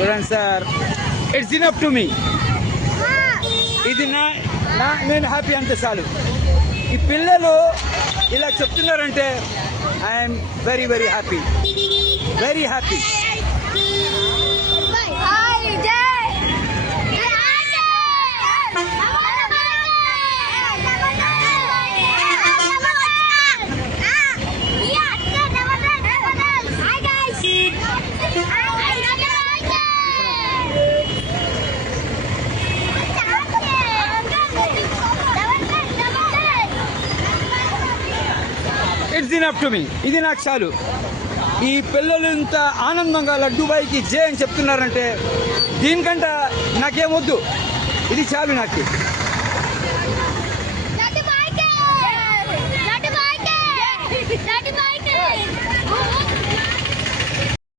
చూడండి sir, it's enough to me. ఇది నేను హ్యాపీ అంతే చాలు. ఈ పిల్లలు ఇలా చెప్తున్నారంటే I'm very very happy, very happy. It's enough to me. ఇది నాకు చాలు. ఈ పిల్లలు ఇంత ఆనందంగా లడ్డూబాయికి జే అని చెప్తున్నారంటే దీనికంటే నాకేమొద్దు, ఇది చాలు నాకు.